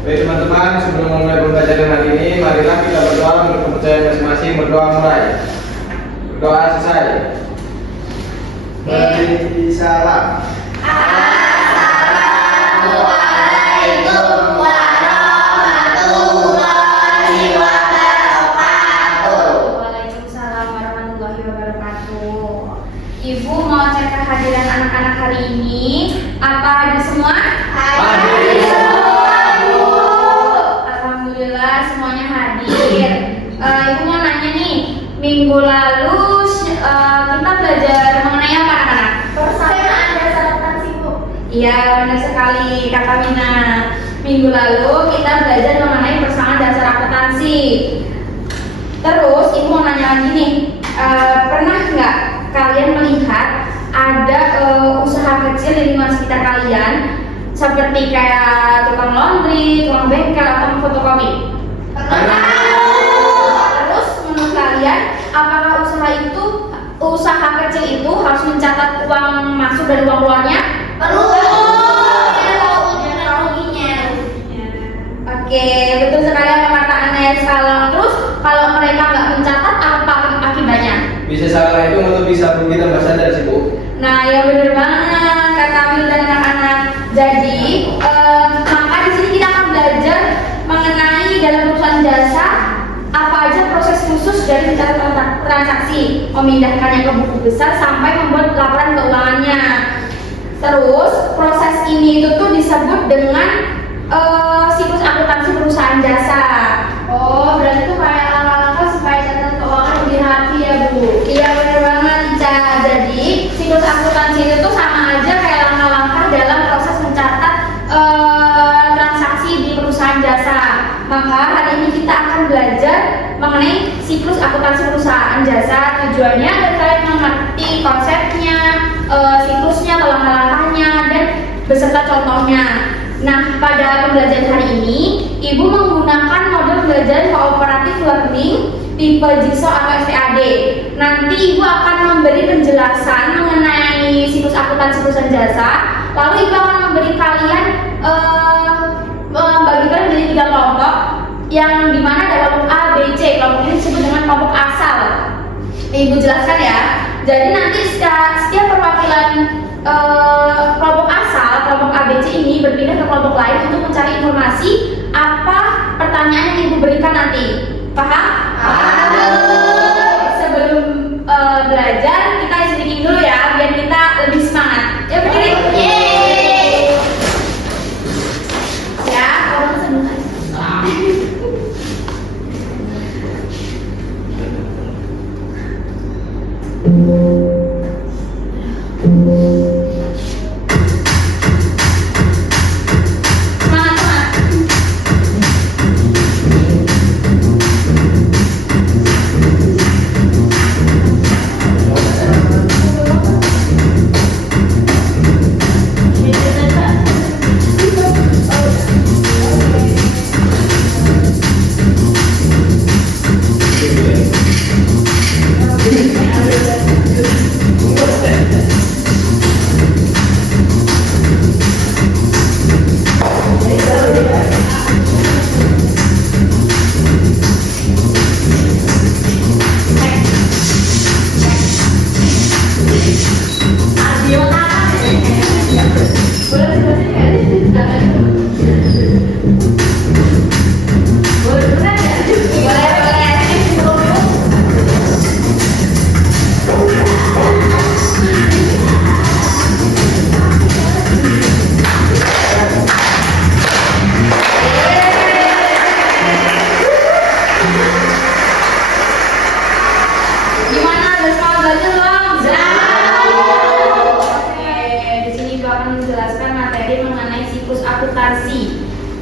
Baik teman-teman, sebelum memulai pembelajaran hari ini, marilah kita berdoa menurut kepercayaan masing-masing. Berdoa mulai. Berdoa selesai. Beri salam. Assalamualaikum warahmatullahi wabarakatuh. Waalaikumsalam warahmatullahi wabarakatuh. Ibu mau cek kehadiran anak-anak hari ini. Apa ada semua? Hadir semua, Bu. Alhamdulillah semuanya hadir. Ibu mau nanya nih, minggu lalu kita belajar mengenai apa anak-anak? Persamaan dasar akuntansi, Bu. Iya benar sekali Kakak Mina. Minggu lalu kita belajar mengenai persamaan dasar akuntansi. Terus ibu mau nanya lagi nih, pernah nggak kalian melihat ada usaha kecil di lingkungan sekitar kalian seperti kayak tukang laundry, tukang bengkel atau fotokopi? Terus menurut kalian apakah usaha kecil itu harus mencatat uang masuk dan uang keluarnya? Perlu. Teknologinya. Oke, betul sekali apa kata Anes. Terus kalau mereka nggak mencatat apa akibatnya? Bisa salah itu untuk bisa rugi tambah sadar sih, Bu. Nah, ya benar banget kata Wil dan anak-anak. Jadi, maka di sini kita akan belajar mengenai dalam perusahaan jasa apa aja proses khusus dari mencatat transaksi, memindahkannya ke buku besar sampai membuat laporan keuangannya. Terus proses ini itu tuh disebut dengan siklus akuntansi perusahaan jasa. Oh, berarti itu kayak langkah-langkah supaya catatan keuangan lebih rapi ya, Bu. Iya benar banget Ica. Jadi siklus akuntansi itu tuh sama aja kayak langkah-langkah dalam proses mencatat transaksi di perusahaan jasa. Maka hari ini kita akan belajar mengenai siklus akuntansi perusahaan jasa. Tujuannya agar kalian mengerti konsepnya, siklusnya, langkah-langkahnya, dan beserta contohnya. Nah, pada pembelajaran hari ini, Ibu menggunakan model pembelajaran cooperative learning tipe Jigsaw atau SPAD. Nanti Ibu akan memberi penjelasan mengenai siklus akuntansi perusahaan jasa. Lalu Ibu akan memberi kalian membagikan menjadi 3 kelompok, yang dimana ada kelompok A, B, C. Kelompok ini disebut dengan kelompok asal. Ibu jelaskan ya. Jadi nanti setiap perwakilan kelompok asal, kelompok ABC ini berpindah ke kelompok lain untuk mencari informasi apa pertanyaan yang Ibu berikan nanti. Paham? Paham. Sebelum belajar, kita sedikit dulu ya, biar kita lebih semangat. Ya berdiri. Yeay. Ya, orang senang.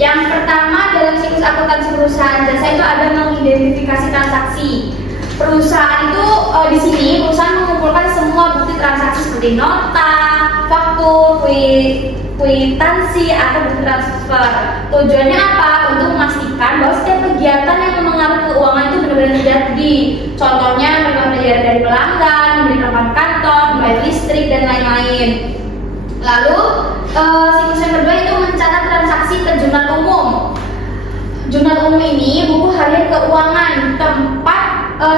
Yang pertama dalam siklus akuntansi perusahaan jasa itu ada mengidentifikasi transaksi. Perusahaan itu di sini perusahaan mengumpulkan semua bukti transaksi seperti nota, faktur, kwitansi atau bukti transfer. Tujuannya apa? Untuk memastikan bahwa setiap kegiatan yang mempengaruhi keuangan itu benar-benar terjadi. Contohnya mereka belajar dari pelanggan, membeli perlengkapan kantor, membayar listrik dan lain-lain. Lalu siklus yang kedua itu mencatat transaksi ke jurnal umum. jurnal umum ini buku harian keuangan, tempat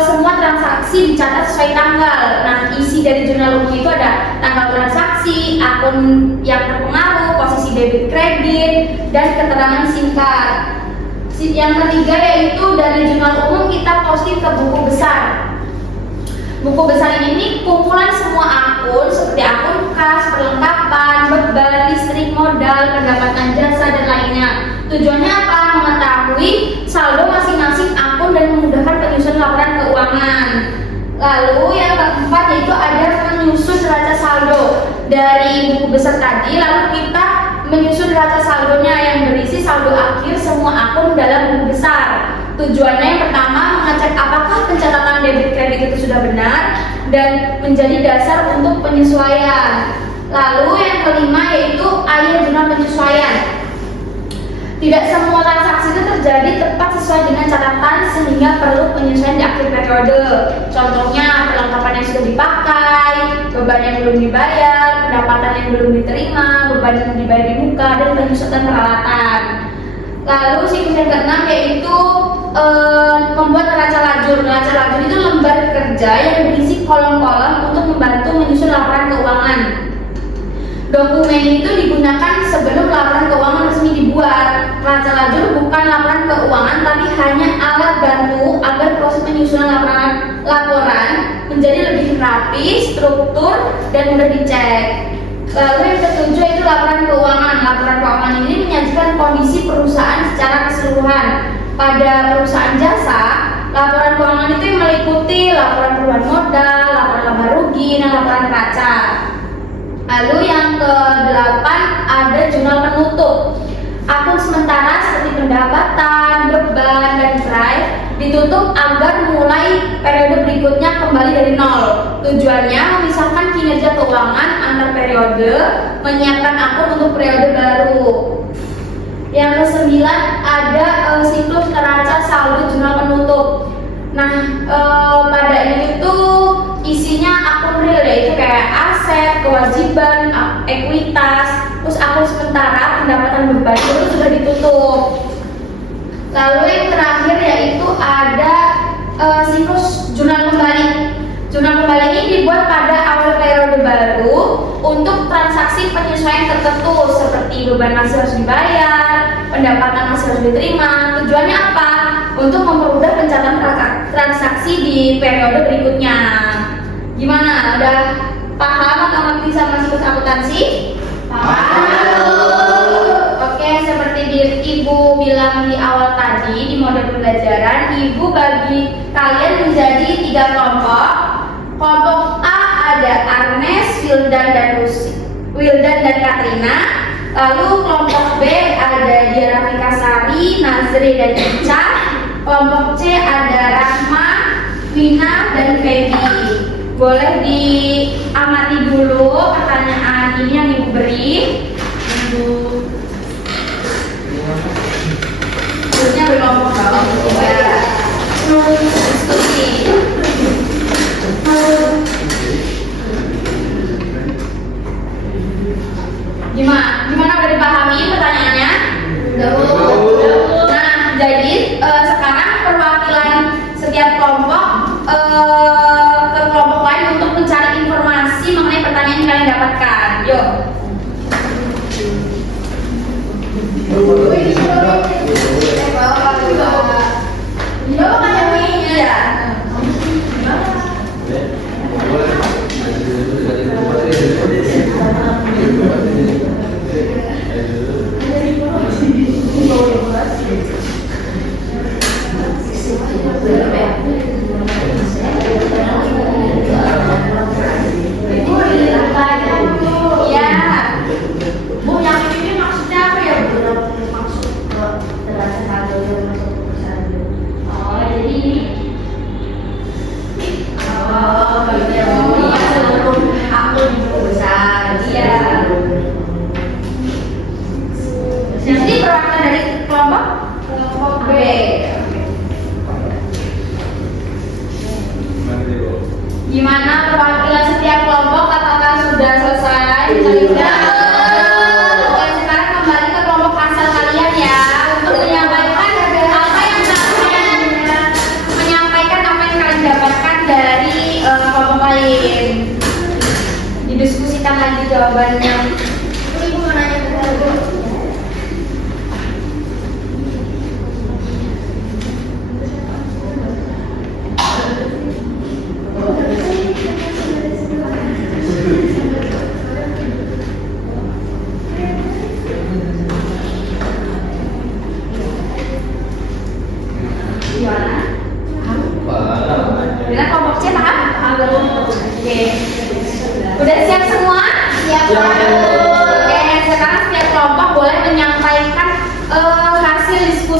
semua transaksi dicatat sesuai tanggal. Nah, isi dari jurnal umum itu ada tanggal transaksi, akun yang terpengaruh, posisi debit kredit, dan keterangan singkat. Yang ketiga yaitu dari jurnal umum kita posting ke buku besar. Buku besar ini kumpulan semua akun seperti akun kas, perlengkapan, beban, listrik, modal, pendapatan jasa, dan lainnya. Tujuannya apa? Mengetahui saldo masing-masing akun dan memudahkan penyusunan laporan keuangan. Lalu yang keempat yaitu ada menyusun neraca saldo. Dari buku besar tadi, lalu kita menyusun neraca saldonya yang berisi saldo akhir semua akun dalam buku besar. Tujuannya yang pertama mengecek apakah pencatatan debit kredit itu sudah benar dan menjadi dasar untuk penyesuaian. Lalu yang kelima yaitu ada jurnal penyesuaian. Tidak semua transaksi itu terjadi tepat sesuai dengan catatan sehingga perlu penyesuaian di akhir periode. Contohnya perlengkapan yang sudah dipakai, beban yang belum dibayar, pendapatan yang belum diterima, beban yang dibayar di muka, dan penyusunan peralatan. Lalu siklus yang keenam yaitu membuat neraca lajur. Neraca lajur itu lembar kerja yang berisi kolom-kolom untuk membantu menyusun laporan keuangan. Dokumen itu digunakan sebelum laporan keuangan resmi dibuat. Neraca lajur bukan laporan keuangan tapi hanya alat bantu agar proses penyusunan laporan menjadi lebih rapi, struktur, dan mudah dicek. Lalu yang ketujuh itu laporan keuangan. Laporan keuangan ini menyajikan kondisi perusahaan secara keseluruhan. Pada perusahaan jasa, laporan keuangan itu meliputi laporan perubahan modal, laporan laba rugi, dan laporan neraca. Lalu yang ke-8 ada jurnal penutup. Akun sementara seperti pendapatan, beban, dan drive ditutup agar mulai periode berikutnya kembali dari nol. Tujuannya memisahkan kinerja keuangan antar periode, menyiapkan akun untuk periode baru. Yang ke-9 ada siklus neraca saldo jurnal penutup. Nah, pada ini tuh isinya akun real yaitu kayak aset, kewajiban, ekuitas, terus akun sementara, pendapatan beban itu sudah ditutup. Lalu yang terakhir yaitu ada siklus jurnal kembali. Jurnal kembali ini dibuat pada awal periode baru untuk transaksi penyesuaian tertentu seperti beban masih harus dibayar, pendapatan masih harus diterima. Tujuannya apa? Untuk mempermudah pencatatan transaksi di periode berikutnya. Gimana? Udah paham atau ngerti sama siklus akuntansi? Paham. Oke, seperti Ibu bilang di awal tadi di model pembelajaran, Ibu bagi kalian menjadi 3 kelompok. Kelompok A ada Agnes, Wildan dan Katrina. Lalu kelompok B ada Diana Fikasari, Nazri dan Ica. Kelompok C ada Rahma, Wina dan Feby. Boleh diamati dulu pertanyaan ini yang Ibu beri. Terusnya berkelompok bawah juga. Diskusi. Gimana udah dipahami pertanyaannya? Nah, jadi sekarang perwakilan setiap kelompok ke kelompok lain untuk mencari informasi mengenai pertanyaan yang kalian dapatkan. Yuk. Jadi perwakilan dari kelompok B. Gimana perwakilan setiap kelompok? Apakah sudah selesai? Sudah. Oke, sekarang kembali ke kelompok asal kalian ya untuk menyampaikan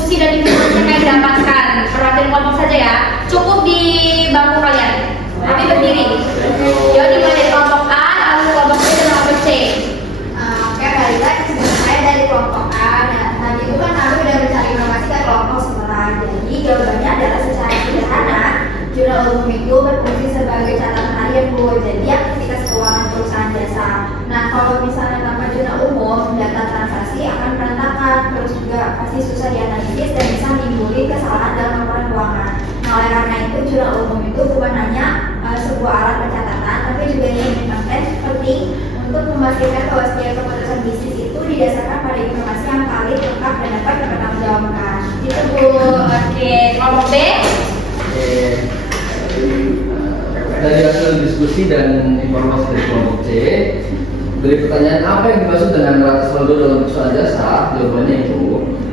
diskusi dan informasi yang kalian dapatkan. Perhatian kelompok saja ya. Cukup di bangku kalian. Tapi berdiri. Jadi dimulai dari kelompok A, lalu kelompok B dan kelompok C. Oke, balik lagi saya dari kelompok A. Nah, tadi itu kan kami udah mencari informasi ke kelompok sebelah. Jadi jawabannya adalah secara sederhana, jurnal umum itu berfungsi sebagai catatan harian Bu. Jadi aktivitas keuangan perusahaan jasa. Nah, kalau misalnya tanpa jurnal umum, data transaksi akan berantakan, terus juga pasti susah dianalisis dan bisa menimbulkan kesalahan dalam laporan keuangan. Nah, oleh karena itu jurnal umum itu bukan hanya sebuah alat pencatatan, tapi juga ini penting untuk memastikan bahwa setiap keputusan bisnis itu didasarkan pada informasi yang valid, lengkap, dan dapat dipertanggungjawabkan. Itu Bu. Oke, kelompok B. Dari hasil diskusi dan informasi dari kelompok C, dari pertanyaan apa yang dimaksud dengan neraca saldo dalam perusahaan jasa, jawabannya itu,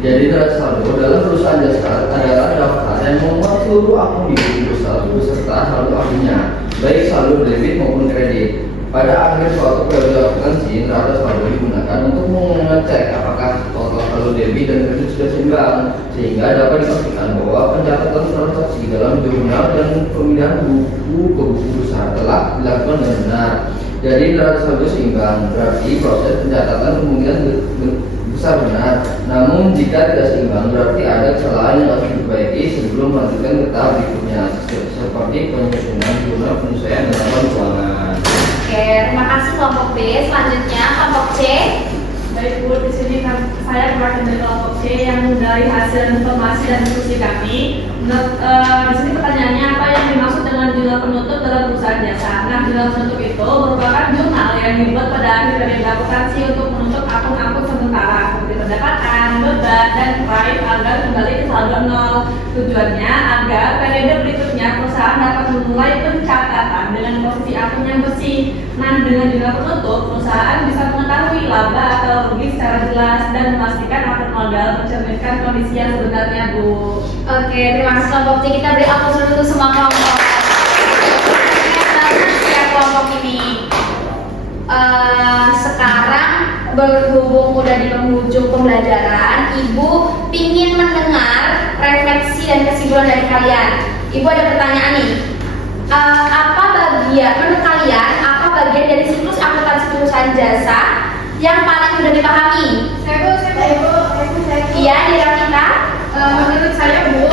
jadi neraca saldo dalam perusahaan jasa adalah daftar yang memuat seluruh akun di perusahaan beserta saldo akunnya, baik saldo debit maupun kredit. Pada akhir suatu periode akuntansi, neraca saldo digunakan untuk mengecek apakah total saldo debit dan kredit sudah seimbang, sehingga dapat dipastikan bahwa pencatatan transaksi dalam jurnal dan pemindahan buku ke buku besar telah dilakukan dengan benar. Jadi neraca saldo seimbang berarti proses pencatatan kemungkinan besar benar. Namun jika tidak seimbang berarti ada kesalahan yang harus diperbaiki sebelum melanjutkan ke tahap berikutnya, seperti penyusunan jurnal penyesuaian dan laporan keuangan. Oke, terima kasih kelompok B. Selanjutnya kelompok C. Baik Bu, di sini saya perwakilan dari kelompok C yang dari hasil informasi dan diskusi kami. Di sini pertanyaannya apa yang dimaksud dengan jurnal penutup dalam perusahaan jasa? Nah, jurnal penutup itu merupakan jurnal yang dibuat pada akhir periode akuntansi untuk menutup akun-akun sementara seperti pendapatan, beban, dan price agar kembali ke saldo nol. Tujuannya agar periode berikutnya perusahaan dapat memulai pencatatan dengan posisi akun yang bersih. Nah, dengan jurnal penutup, perusahaan bisa mengetahui laba atau rugi secara jelas dan memastikan akun modal mencerminkan kondisi yang sebenarnya, Bu. Oke, terima kasih kelompok C. Kita beri aplaus dulu untuk semua kelompok. Ya kelompok ini. Sekarang berhubung udah di penghujung pembelajaran, Ibu pingin mendengar refleksi dan kesimpulan dari kalian. Ibu ada pertanyaan nih. Apa bagian menurut kalian? Apa bagian dari siklus akuntansi perusahaan jasa yang paling mudah dipahami? Iya, Dira. Menurut saya Bu,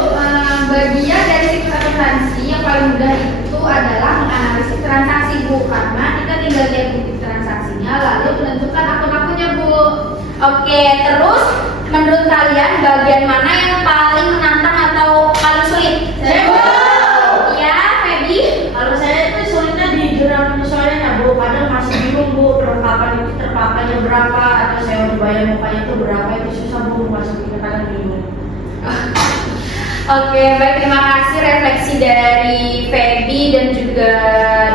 bagian dari siklus akuntansi yang paling mudah itu adalah menganalisis transaksi Bu, karena kita tinggal lihat bukti transaksinya lalu menentukan akun-akunnya Bu. Oke, terus menurut kalian bagian mana yang paling menantang atau paling sulit? Iya, Feby. Kalau saya itu sulitnya di jurnal penyesuaian ya Bu, kadang masih bingung Bu, terpapan itu terpapannya berapa atau saya bayar mukanya itu berapa, itu susah Bu, masih kadang bingung. Oke, baik, terima kasih refleksi dari Feby dan juga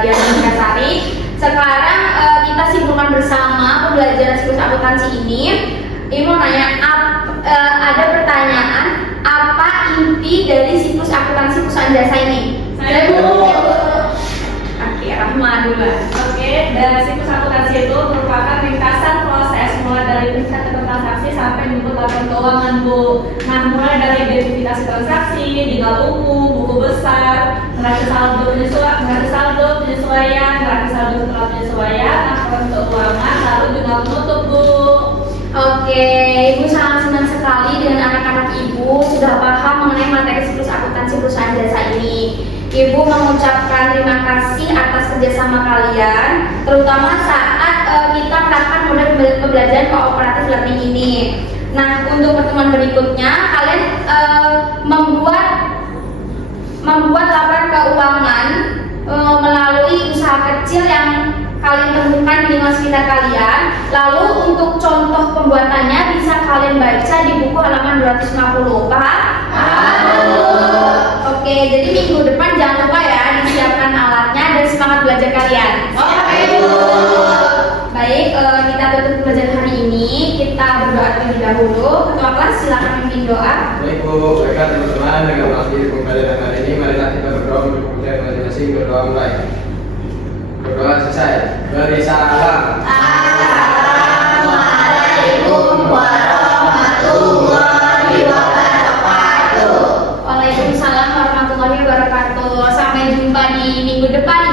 Diana Sari. Sekarang kita simpulkan bersama pembelajaran siklus akuntansi ini. Ini mau nanya, ada pertanyaan, apa inti dari siklus akuntansi perusahaan jasa ini? Saya Bu. Oke, Rahma dulu. Oke, dan siklus akuntansi itu merupakan ringkasan proses mulai dari pencatatan transaksi sampai membuat laporan keuangan Bu. Nah, mulai dari identifikasi transaksi, jurnal umum, buku besar, neraca saldo penyesuaian, neraca saldo setelah penyesuaian, laporan keuangan, lalu jurnal penutup Bu. Oke, Ibu sangat senang sekali dengan anak-anak Ibu sudah paham mengenai materi siklus akuntansi perusahaan jasa ini. Ibu mengucapkan terima kasih atas kerjasama kalian, terutama saat kita menerapkan model pembelajaran kooperatif learning ini. Nah, untuk pertemuan berikutnya, kalian membuat laporan keuangan melalui usaha kecil yang kalian temukan di lingkungan sekitar kalian. Lalu untuk contoh pembuatannya bisa kalian baca di buku halaman 250. Paham? Oke, jadi minggu depan jangan lupa ya disiapkan alatnya dan semangat belajar kalian. Oke, Bu. Baik, kita tutup pembelajaran hari ini. Kita berdoa terlebih dahulu. Ketua kelas silakan memimpin doa. Baik Bu, baiklah teman-teman, dengan mengakhiri pembelajaran hari ini, marilah kita berdoa untuk kemudian masing-masing. Berdoa mulai. Berdoa selesai. Beri salam. Assalamualaikum warahmatullahi wabarakatuh. minggu depan